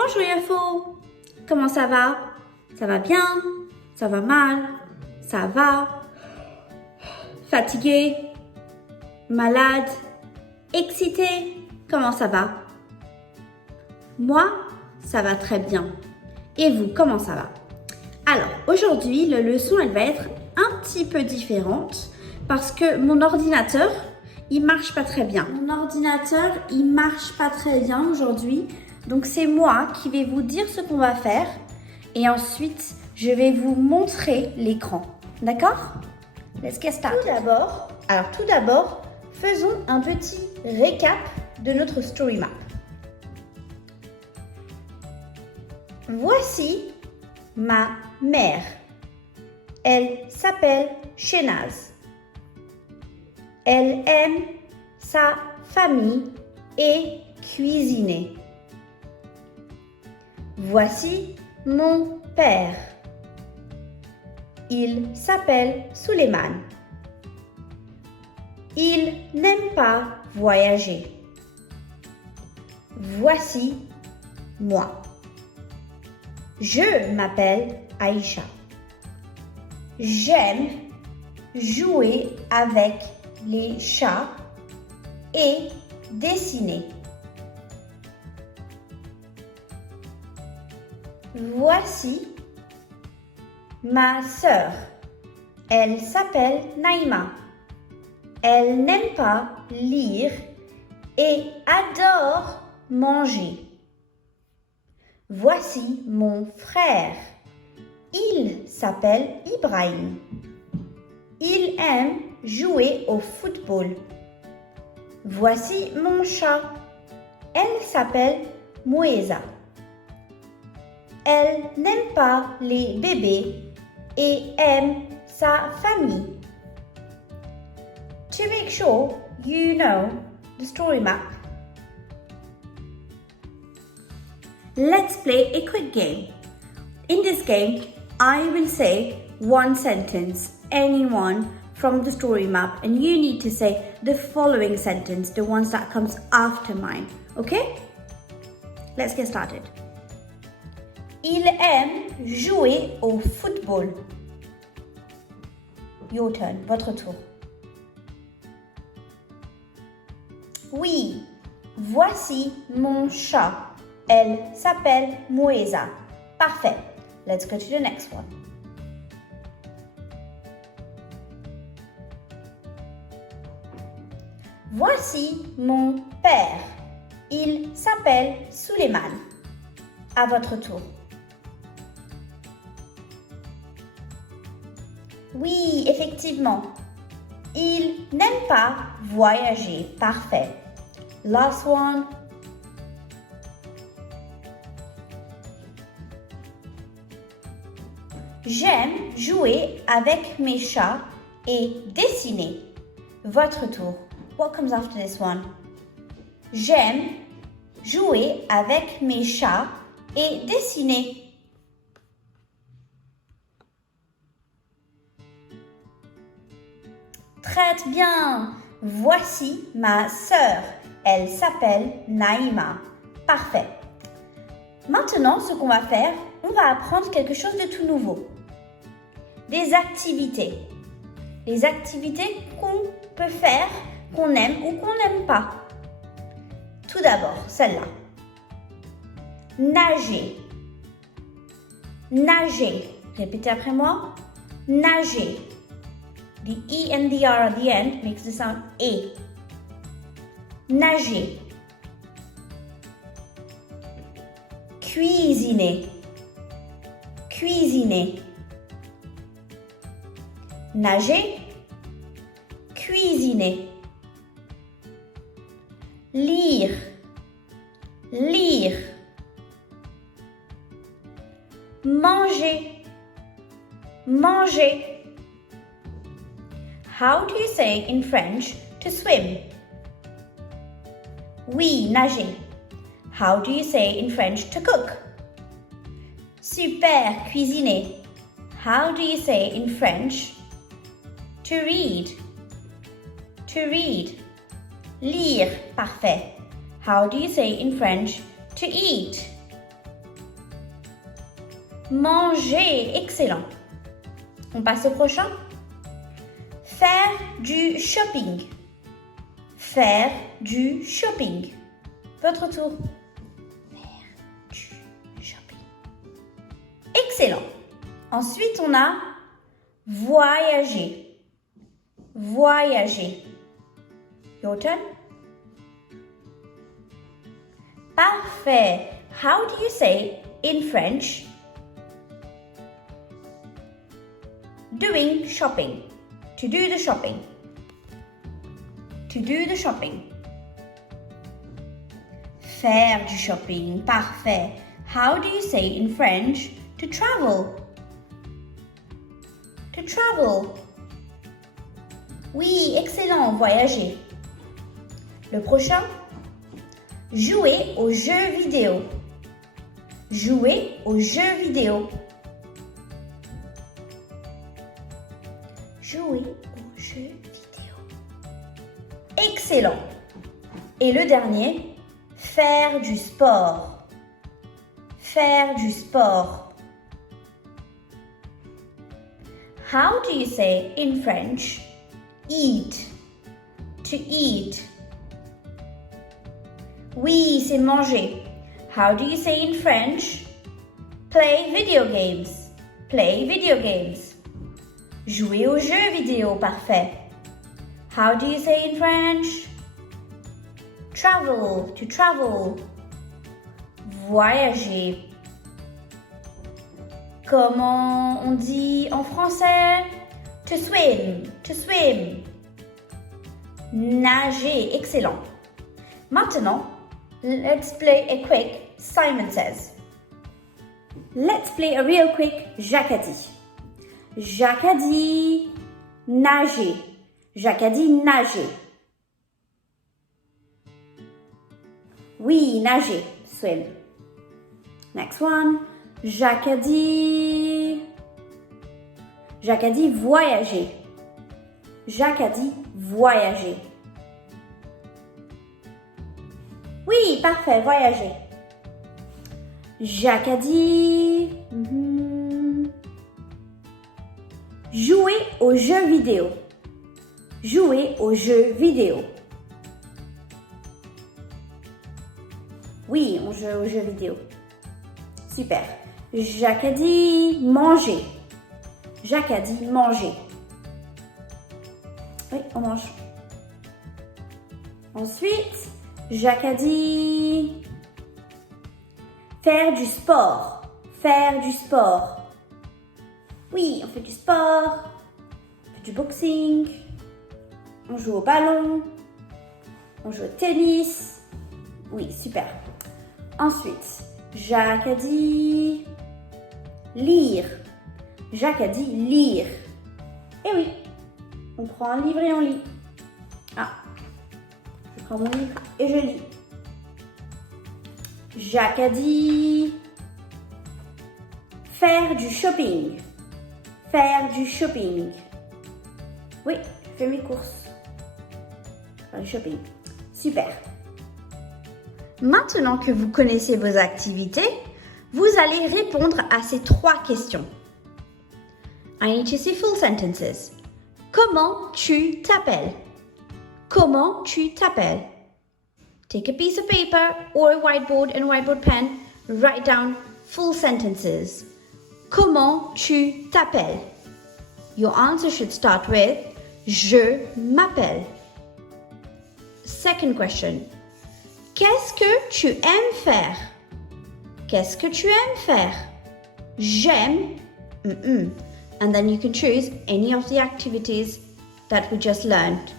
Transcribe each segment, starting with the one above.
Bonjour Yafo, comment ça va? Ça va bien? Ça va mal? Ça va? Fatigué? Malade? Excité? Comment ça va? Moi, ça va très bien. Et vous, comment ça va? Alors, aujourd'hui, la leçon, elle va être un petit peu différente parce que mon ordinateur, il marche pas très bien. Mon ordinateur, il marche pas très bien aujourd'hui. Donc, c'est moi qui vais vous dire ce qu'on va faire et ensuite, je vais vous montrer l'écran. D'accord? Let's get started. Tout d'abord, faisons un petit récap de notre story map. Voici ma mère. Elle s'appelle Shenaz. Elle aime sa famille et cuisiner. Voici mon père. Il s'appelle Suleiman. Il n'aime pas voyager. Voici moi. Je m'appelle Aïcha. J'aime jouer avec les chats et dessiner. Voici ma sœur. Elle s'appelle Naïma. Elle n'aime pas lire et adore manger. Voici mon frère. Il s'appelle Ibrahim. Il aime jouer au football. Voici mon chat. Elle s'appelle Moïsa. Elle n'aime pas les bébés et aime sa famille. To make sure you know the story map, let's play a quick game. In this game, I will say one sentence, any one from the story map, and you need to say the following sentence, the ones that comes after mine. Okay? Let's get started. Il aime jouer au football. Your turn, votre tour. Oui, voici mon chat. Elle s'appelle Moïsa. Parfait. Let's go to the next one. Voici mon père. Il s'appelle Suleiman. À votre tour. Oui, effectivement. Il n'aime pas voyager. Parfait. Last one. J'aime jouer avec mes chats et dessiner. Votre tour. What comes after this one? J'aime jouer avec mes chats et dessiner. Très bien. Voici ma sœur. Elle s'appelle Naïma. Parfait. Maintenant, ce qu'on va faire, on va apprendre quelque chose de tout nouveau. Des activités. Les activités qu'on peut faire, qu'on aime ou qu'on n'aime pas. Tout d'abord, celle-là. Nager. Nager. Répétez après moi. Nager. The E and the R at the end makes the sound A. Nager. Cuisiner. Cuisiner. Nager. Cuisiner. Lire. Lire. Manger. Manger. How do you say in French to swim? Oui, nager. How do you say in French to cook? Super, cuisiner. How do you say in French to read? To read. Lire, parfait. How do you say in French to eat? Manger, excellent. On passe au prochain. Faire du shopping. Faire du shopping. Votre tour. Faire du shopping. Excellent. Ensuite, on a voyager. Voyager. Your turn. Parfait. How do you say in French? Doing shopping. To do the shopping. To do the shopping. Faire du shopping. Parfait. How do you say in French to travel? To travel. Oui, excellent. Voyager. Le prochain. Jouer aux jeux vidéo. Jouer aux jeux vidéo. Jouer aux jeux vidéo. Excellent. Et le dernier, faire du sport. Faire du sport. How do you say in French? Eat. To eat. Oui, c'est manger. How do you say in French? Play video games. Play video games. Jouer aux jeux vidéo, parfait. How do you say in French? Travel, to travel. Voyager. Comment on dit en français? To swim, to swim. Nager, excellent. Maintenant, let's play a quick Simon Says. Let's play a real quick Jacques a dit. Jacques a dit nager. Jacques a dit nager. Oui, nager. Swim. Next one. Jacques a dit voyager. Jacques a dit voyager. Oui, parfait, voyager. Jacques a dit jouer aux jeux vidéo. Jouer aux jeux vidéo. Oui, on joue aux jeux vidéo. Super. Jacques a dit manger. Jacques a dit manger. Oui, on mange. Ensuite, Jacques a dit faire du sport. Faire du sport. Oui, on fait du sport. On fait du boxing. On joue au ballon. On joue au tennis. Oui, super. Ensuite, Jacques a dit lire. Jacques a dit lire. Eh oui, on prend un livre et on lit. Ah, je prends mon livre et je lis. Jacques a dit faire du shopping. Faire du shopping. Oui, je fais mes courses. Faire du shopping. Super. Maintenant que vous connaissez vos activités, vous allez répondre à ces 3 questions. I need to see full sentences. Comment tu t'appelles? Comment tu t'appelles? Take a piece of paper or a whiteboard and a whiteboard pen. Write down full sentences. Comment tu t'appelles? Your answer should start with je m'appelle. Second question. Qu'est-ce que tu aimes faire? Qu'est-ce que tu aimes faire? J'aime. And then you can choose any of the activities that we just learned.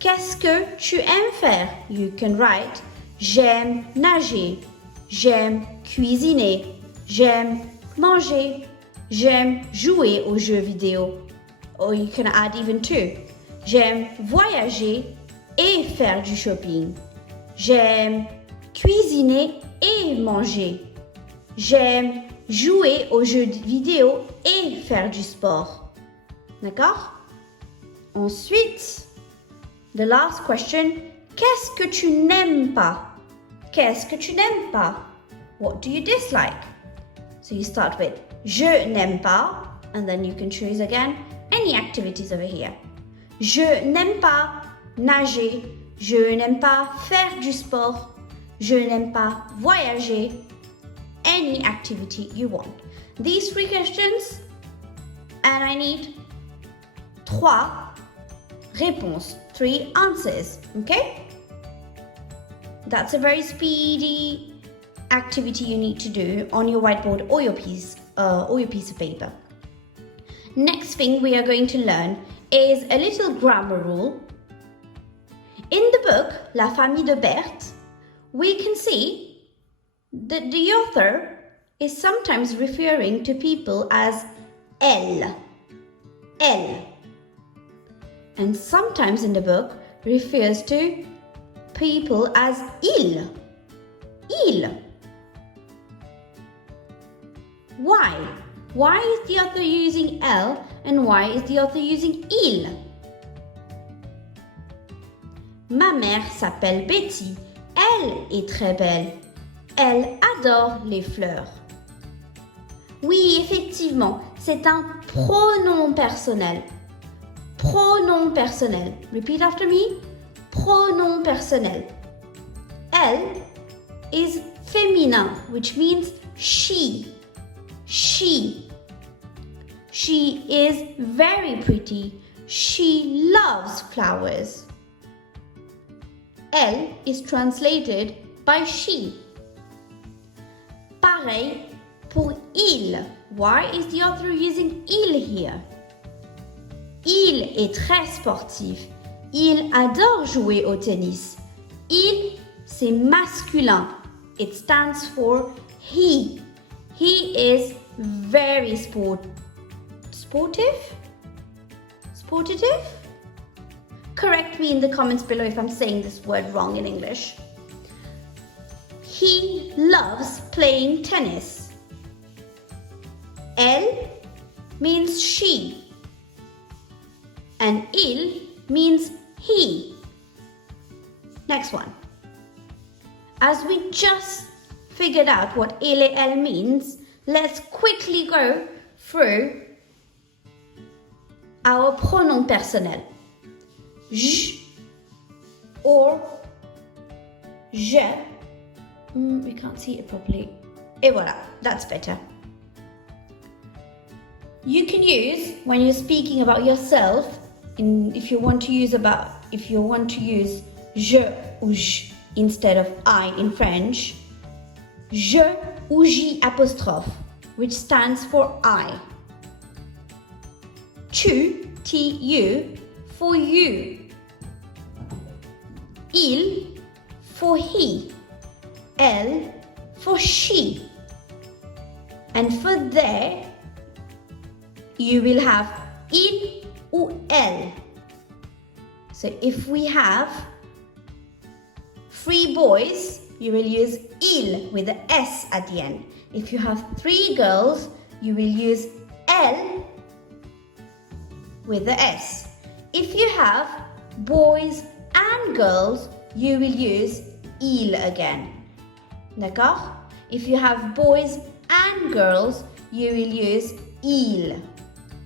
Qu'est-ce que tu aimes faire? You can write j'aime nager. J'aime cuisiner. J'aime manger. J'aime jouer aux jeux vidéo. Or you can add even 2. J'aime voyager et faire du shopping. J'aime cuisiner et manger. J'aime jouer aux jeux vidéo et faire du sport. D'accord? Ensuite, the last question, qu'est-ce que tu n'aimes pas? Qu'est-ce que tu n'aimes pas? What do you dislike? So you start with Je n'aime pas, and then you can choose again any activities over here. Je n'aime pas nager. Je n'aime pas faire du sport. Je n'aime pas voyager. Any activity you want. These 3 questions, and I need 3 réponses, 3 answers, okay? That's a very speedy activity you need to do on your whiteboard or your piece of paper. Next thing we are going to learn is a little grammar rule. In the book, La Famille de Berthe, we can see that the author is sometimes referring to people as elle. And sometimes in the book refers to people as il. Why? Why is the author using elle and why is the author using il? Ma mère s'appelle Betty. Elle est très belle. Elle adore les fleurs. Oui, effectivement, c'est un pronom personnel. Pronom personnel. Repeat after me. Pronom personnel. Elle is féminin, which means she. She is very pretty. She loves flowers. Elle is translated by she. Pareil pour il. Why is the author using il here? Il est très sportif. Il adore jouer au tennis. Il, c'est masculin. It stands for he. He is very sportive? Correct me in the comments below if I'm saying this word wrong in English. He loves playing tennis. Elle means she. And il means he. Next one. As we just figured out what il et elle means, let's quickly go through our pronom personnel. Je or je. We can't see it properly. Et voilà, that's better. You can use, when you're speaking about yourself, if you want to use je ou j instead of I in French, je ou j apostrophe, which stands for I. Tu, tu, for you. Il, for he. Elle, for she. And for there, you will have il ou elle. So if we have 3 boys, you will use il with the S at the end. If you have 3 girls, you will use elle with the S. If you have boys and girls, you will use il again. D'accord? If you have boys and girls, you will use il.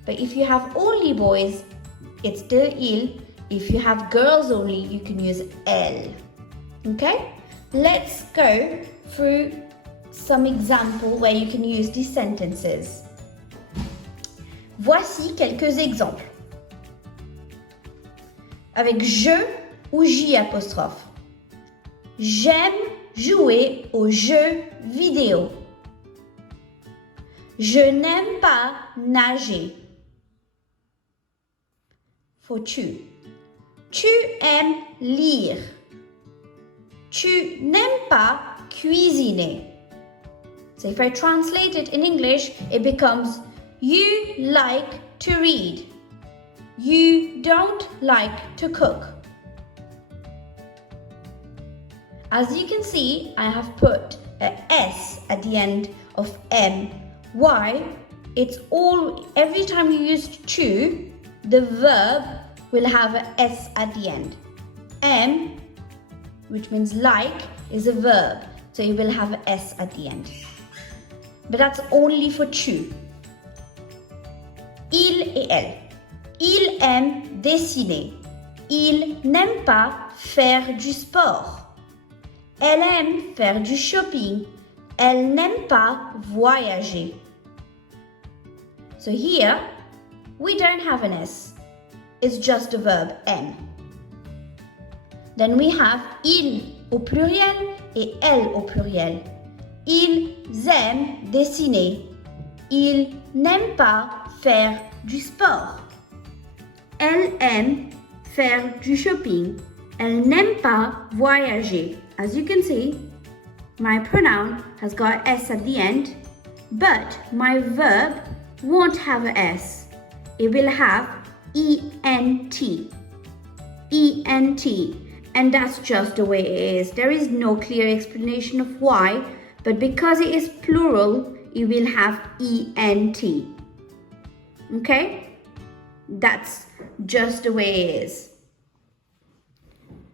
But if you have only boys, it's still il. If you have girls only, you can use elle. Okay? Let's go through some example where you can use these sentences. Voici quelques exemples. Avec je ou j apostrophe. J'aime jouer aux jeux vidéo. Je n'aime pas nager. For tu. Tu aimes lire. Tu n'aimes pas cuisiner. So if I translate it in English, it becomes you like to read. You don't like to cook. As you can see, I have put a S at the end of M. Why? Every time you use to, the verb will have a S at the end. M, which means like, is a verb, so you will have a S at the end. But that's only for to. il et elle. Il aime dessiner. Il n'aime pas faire du sport. Elle aime faire du shopping. Elle n'aime pas voyager. So here, we don't have an S. It's just the verb aime. Then we have il au pluriel et elle au pluriel. Ils aiment dessiner. Ils n'aiment pas faire du sport. Elle aime faire du shopping. Elle n'aime pas voyager. As you can see, my pronoun has got S at the end, but my verb won't have a S. It will have ENT. ENT. And that's just the way it is. There is no clear explanation of why, but because it is plural, it will have ENT. Okay? That's just the way it is.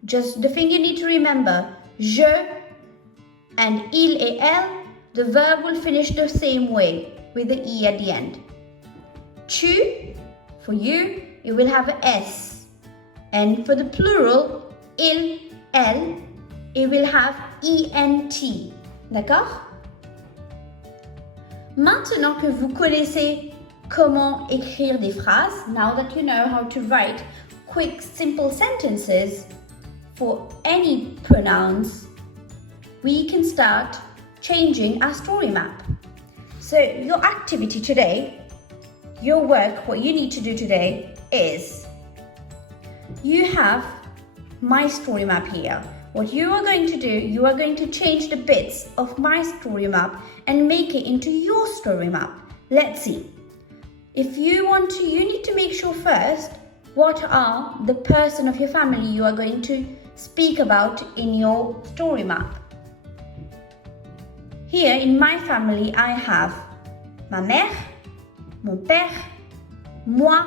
Just the thing you need to remember, je and il et elle, the verb will finish the same way with the E at the end. Tu, for you, it will have a S. And for the plural, il, elle, it will have ENT. D'accord? Maintenant que vous connaissez comment écrire des phrases, now that you know how to write quick, simple sentences for any pronouns, we can start changing our story map. So your activity today, your work, what you need to do today is, you have my story map here. What you are going to do, you are going to change the bits of my story map and make it into your story map. Let's see. If you want to, you need to make sure first what are the person of your family you are going to speak about in your story map. Here in my family, I have ma mère, mon père, moi,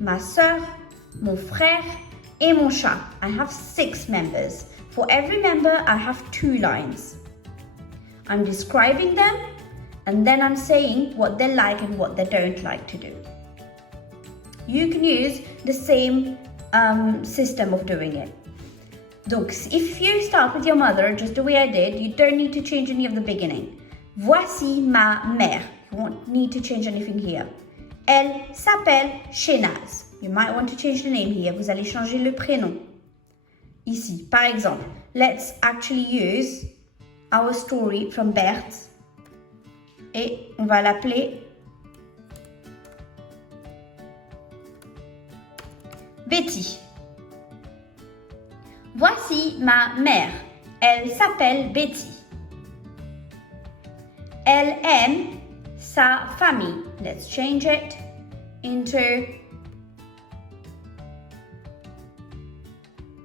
ma sœur, mon frère, et mon chat. I have 6 members. For every member, I have 2 lines. I'm describing them, and then I'm saying what they like and what they don't like to do. You can use the same system of doing it. Donc, if you start with your mother, just the way I did, you don't need to change any of the beginning. Voici ma mère. You won't need to change anything here. Elle s'appelle Shenaz. You might want to change the name here. Vous allez changer le prénom. Ici, par exemple, let's actually use our story from Berthe. Et on va l'appeler Betty. Voici ma mère. Elle s'appelle Betty. Elle aime sa famille. Let's change it into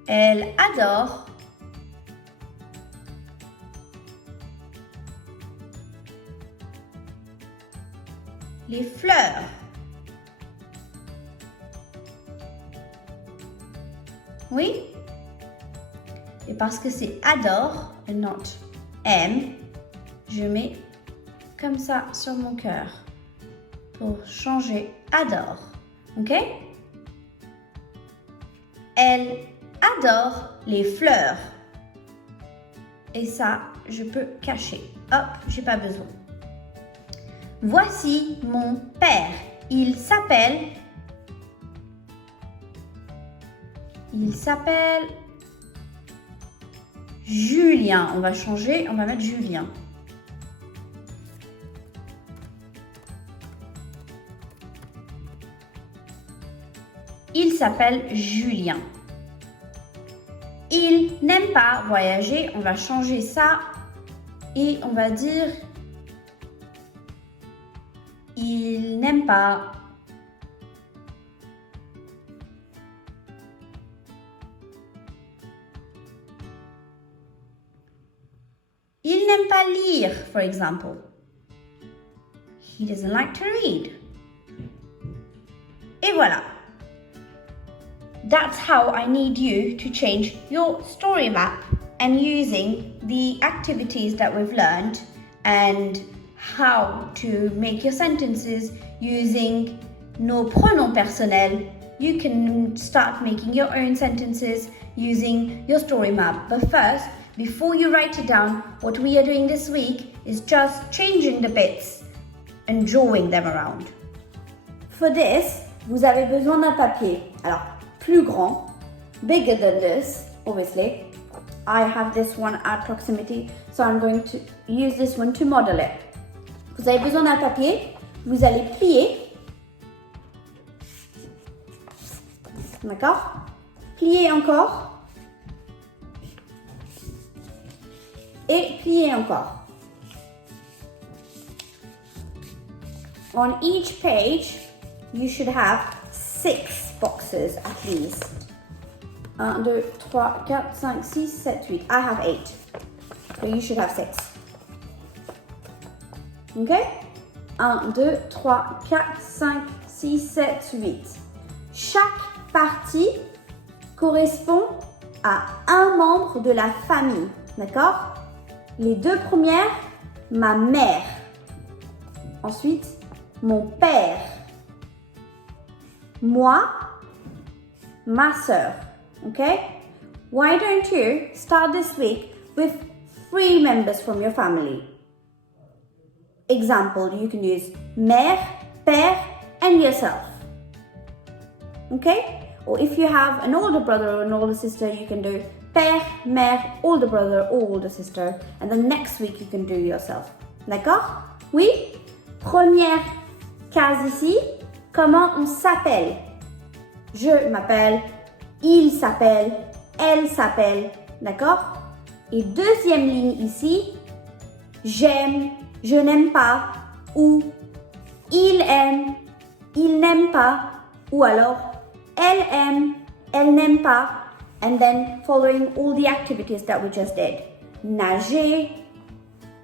elle adore les fleurs. Oui? Et parce que c'est adore et not aime, je mets comme ça sur mon cœur pour changer adore. Ok? Elle adore les fleurs. Et ça, je peux cacher. Hop, j'ai pas besoin. Voici mon père. Il s'appelle Julien. On va changer, on va mettre Julien. Il s'appelle Julien. Il n'aime pas voyager. On va changer ça et on va dire il n'aime pas. Il n'aime pas lire, for example. He doesn't like to read. Et voilà. That's how I need you to change your story map and using the activities that we've learned and how to make your sentences using nos pronoms personnels. You can start making your own sentences using your story map. But first, before you write it down, what we are doing this week is just changing the bits and drawing them around. For this, vous avez besoin d'un papier. Alors, plus grand, bigger than this, obviously. I have this one at proximity, so I'm going to use this one to model it. Vous avez besoin d'un papier, vous allez plier. D'accord? Plier encore. Et plier encore. On each page, you should have 6 boxes at least. 1, 2, 3, 4, 5, 6, 7, 8. I have 8. So you should have 6. Okay? 1, 2, 3, 4, 5, 6, 7, 8. Chaque partie correspond à un membre de la famille. D'accord? Les 2 premières, ma mère. Ensuite, mon père. Moi, ma sœur. Okay? Why don't you start this week with 3 members from your family? Example, you can use mère, père, and yourself. Okay? Or if you have an older brother or an older sister, you can do père, mère, older brother, or older sister. And then next week you can do yourself. D'accord? Oui? Première case ici, comment on s'appelle? Je m'appelle, il s'appelle, elle s'appelle. D'accord? Et deuxième ligne ici, j'aime, je n'aime pas, ou il aime, il n'aime pas, ou alors elle aime, elle n'aime pas, and then following all the activities that we just did. Nager,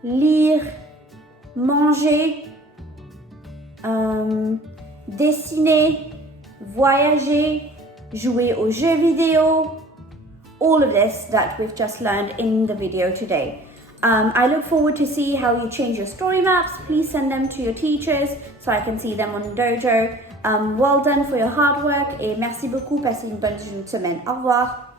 lire, manger, dessiner, voyager, jouer aux jeux vidéo, all of this that we've just learned in the video today. I look forward to see how you change your story maps. Please send them to your teachers so I can see them on Dojo. Well done for your hard work et merci beaucoup. Passez une bonne semaine. Au revoir.